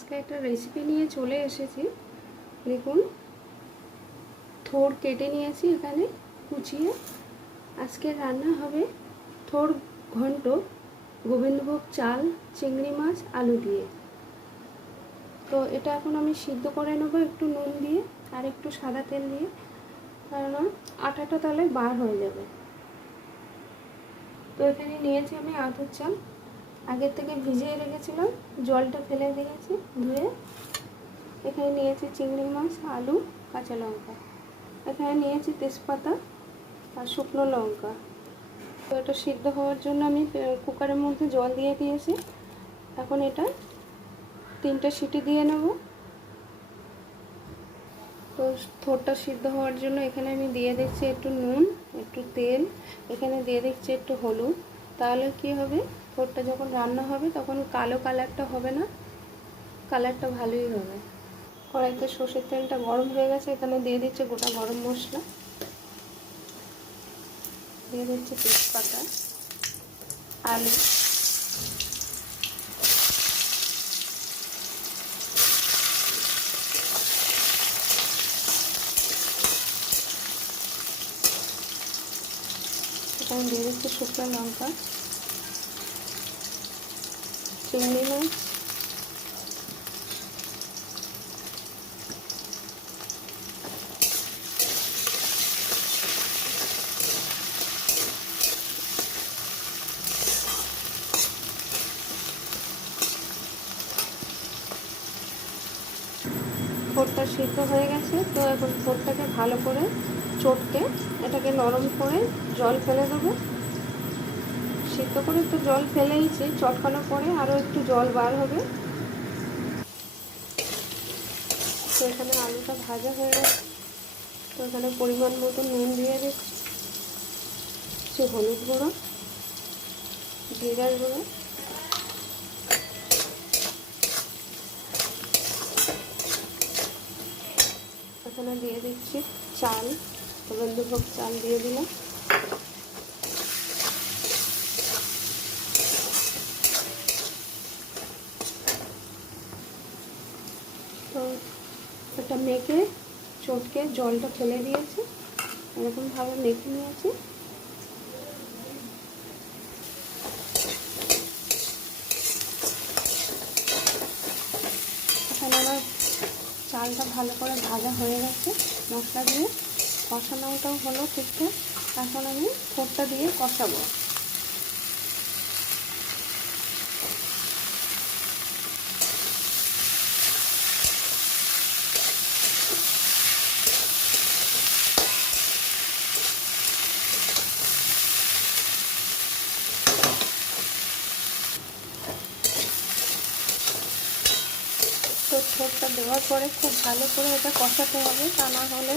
আজকে একটা রেসিপি নিয়ে চলে এসেছি। দেখুন, থোড় কেটে নিয়েছি এখানে কুচিয়ে। আজকে রান্না হবে থোড় ঘন্ট গোবিন্দভোগ চাল, চিংড়ি মাছ, আলু দিয়ে। তো এটা এখন আমি সিদ্ধ করে নেব একটু নুন দিয়ে আর একটু সাদা তেল দিয়ে, কারণ আটাটা তাহলে বার হয়ে যাবে। তো এখানে নিয়েছি আমি আতর চাল। আগের থেকে ভিজিয়ে রেখেছিলাম, জলটা ফেলে দিয়েছি, ধুয়ে। এখানে নিয়েছি চিংড়ি মাছ, আলু, কাঁচা লঙ্কা। এখানে নিয়েছি তেজপাতা আর শুকনো লঙ্কা। তো এটা সিদ্ধ হওয়ার জন্য আমি কুকারের মধ্যে জল দিয়ে দিয়েছি। এখন এটা তিনটে সিটি দিয়ে নেব। তো থোরটা সিদ্ধ হওয়ার জন্য এখানে আমি দিয়ে দিচ্ছি একটু নুন, একটু তেল। এখানে দিয়ে দিচ্ছি একটু হলুদ। তাহলে কি হবে? থোরটা যখন রান্না হবে, তখন কালো কালারটা হবে না? কালারটা ভালোই হবে। কড়াইতে সর্ষের তেলটা গরম হয়ে গেছে, এখানে দিয়ে দিচ্ছে গোটা গরম মশলা। দিয়ে দিচ্ছে তেজপাতা, আলু। এখানে দিয়ে দিচ্ছে শুকনো লঙ্কা। চিংড়ি মাছ ফোরটা সিদ্ধ হয়ে গেছে, তো এখন ফোরটাকে ভালো করে চটকে এটাকে নরম করে জল ফেলে দেবো। সিদ্ধ করে একটু জল ফেলেইছি চটকানোর পরে আরও একটু জল বার হবে। তো এখানে আলুটা ভাজা হয়ে গেছে। তো এখানে পরিমাণ মতো নুন দিয়ে দিচ্ছি। হলুদ গুঁড়ো, জিরার গুঁড়ো। এখানে দিয়ে দিচ্ছি চাল গোবিন্দভোগ চাল দিয়ে দিলাম তো এটা মেখে চটকে জলটা ফেলে দিয়েছি। এরকমভাবে মেখে নিয়েছি। এখানে আমার চালটা ভালো করে ভাজা হয়ে গেছে। মশলা দিয়ে কষানোটাও হলো ঠিকঠাক। এখন আমি ফোরটা দিয়ে কষাবো। ছোটটা দেওয়ার পরে খুব ভালো করে এটা কষাতে হবে, তা না হলে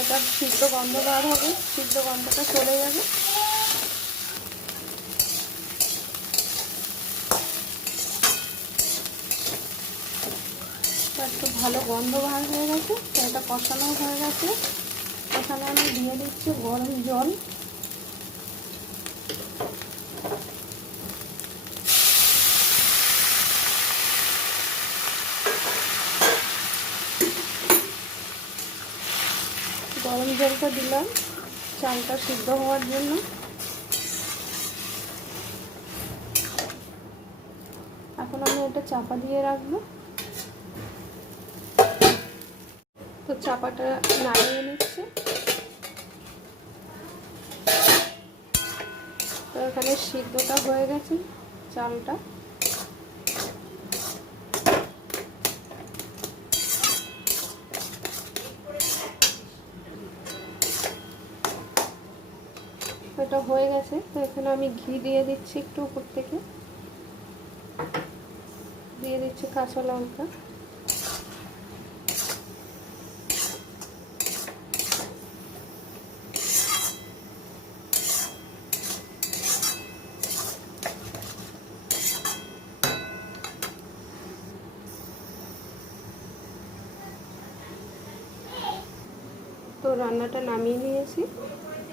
এটা সিদ্ধ গন্ধ বার হবে, সিদ্ধ গন্ধটা চলে যাবে। একটু ভালো গন্ধ বার হয়ে গেছে এটা কষানো হয়ে গেছে। এখানে আমি দিয়ে দিচ্ছি গরম জল গরম জলটা দিলাম। চালটা সিদ্ধ হওয়ার জন্য। এখন আমি এটা চাপা দিয়ে রাখব। তো চাপাটা নাড়িয়ে নিচ্ছে। তো এখানে সিদ্ধটা হয়ে গেছে চালটা। এটা হয়ে গেছে, তো এখানে আমি ঘি দিয়ে দিচ্ছি একটু উপর থেকে। দিয়ে দিচ্ছি কাঁচা লঙ্কা। তো রান্নাটা নামিয়ে নিয়েছি।